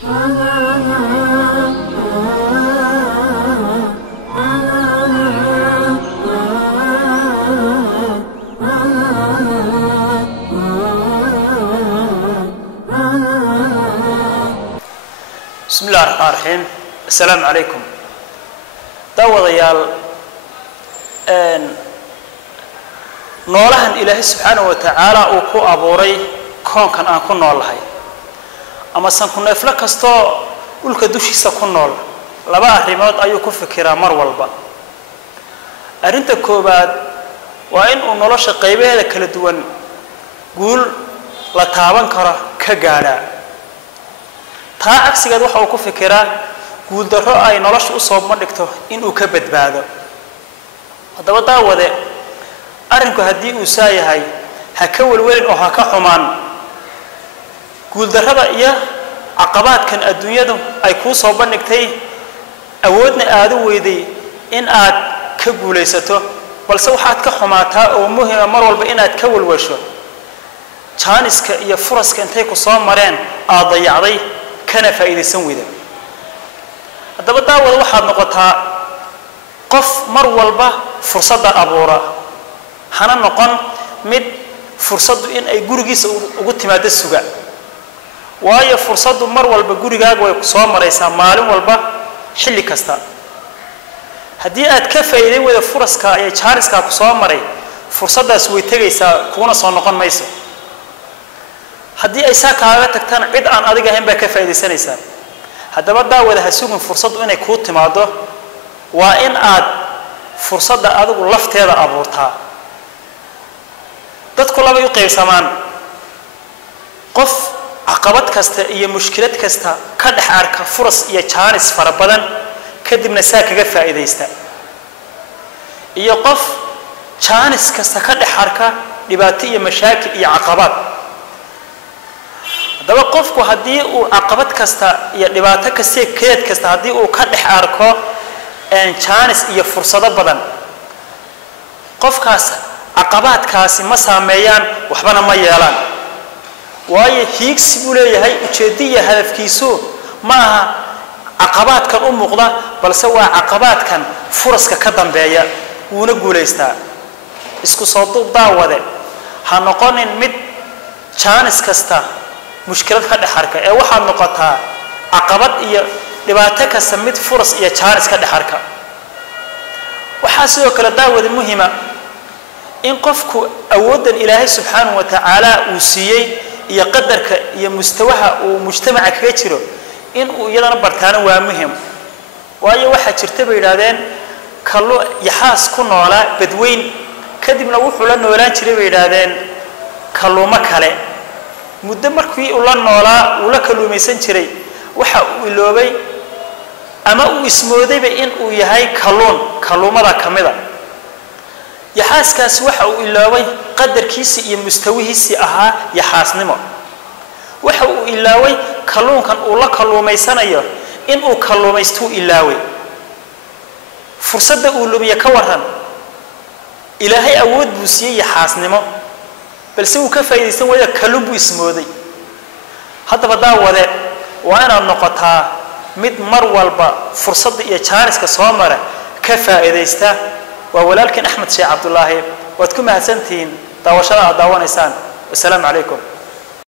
بسم الله الرحمن الرحيم. السلام عليكم. داوديال noolahan ilaahay subhanahu wa ta'ala uu ku abuuray koonkan aan ku noolahay ama san ku neefla kasto ulka dushiisa ku nool laba arrimood ayuu ku fikiraa mar walba. arinta koobaad waa in uu nolosha qaybaheeda kala duwan guul la taaban karo ka gaadha. taa cagsigeed waxa uu ku fikiraa guul darro ay nolosha u soo bandhigto in uu ka badbaado. haddaba daawade arinku haddii uu saayahay ha ka walwalin oo ha ka xumaan guul darrada iyo caqabaadkan adduunyadu ay ku soo bandhigtay awoodna aad u weyday in aad ka guulaysato balse waxaad ka xumaataa oo muhiim mar walba inaad ka walwasho jaaniska iyo furaska intay ku soo mareen aad dayacday kana faa'iideysan weyda. haddaba daawada waxaad noqotaa qof mar walba fursadda abuura hana noqon mid fursadu in ay gurigiisa ugu timaado suga waayo fursadu mar walba gurigaaga way soo maraysaa maalin walba xilli kasta. haddii aad ka faa'iideyn weydo furaska ay jaaniska ku soo maray fursadaas way tagaysaa kuna soo noqon mayso. haddii ay saa kaaga tagtaan cid aan adiga ahayn baa ka faa'iideysanaysaa. haddaba daawada ha sugin fursadu inay kuu timaado waa in aad fursadda adigu lafteeda abuurtaa. dadku laba u qaybsamaan qof caqabad kasta iyo mushkilad kasta ka dhex arka furas iyo jaanis fara badan kadibna saa kaga faa'iideysta iyo qof jaanis kasta ka dhex arka dhibaato iyo mashaakil iyo caqabad. haddaba qofku haddii uu caqabad kasta iyo dhibaato kasta keed kasta haddii uu ka dhex arko jaanis iyo fursado badan qofkaas caqabaadkaasi ma saameeyaan waxbana ma yeelaan waayo hiigsi buu leeyahay ujeedadiisa hadafkiisu ma aha caqabaadkan u muuqda balse waa caqabaadkan furaska ka dambeeya wuuna guulaystaa. isku soo duub daawade ha noqonin mid jaanis kasta mushkilad ka dhex arka ee waxaad noqotaa caqabad iyo dhibaato kasta mid furas iyo jaanis ka dhex arka. waxaa sidoo kale daawada muhiima in qofku awoodan ilaahay subhanahu wa ta'ala uu siiyay iyo qadarka iyo mustawaha uu mujtamaca kaga jiro in uu iyadana bartaana waa muhiim waayo waxa jirta bay yiraahdeen kallo yaxaas ku noolaa badweyn kadibna wuxuu la noolaan jiray bay yiraahdeen kalluuma kale muddo markii uu la noolaa uu la kalluumaysan jiray waxa uu iloobay ama uu ismoodayba in uu yahay kalluumada kamida. yaxaaskaas waxa uu ilaaway qadarkiisa iyo mustawihiisa ahaa yaxaasnimo. waxa uu ilaaway kalluunkan uu la kalluumaysanayo in uu kalluumaysto ilaaway fursadda uu lumiya ka waran ilaahay awood buu siiyay yaxaasnimo balse uu ka faa'iideysan wada kalluun buu ismooday. haddaba daawade waa inaad noqotaa mid mar walba fursadda iyo jaaniska soo mara ka faa'iideysta. وولكن أحمد شيخ عبد الله وتكون هسنتين داوشنا داوان إنسان. والسلام عليكم.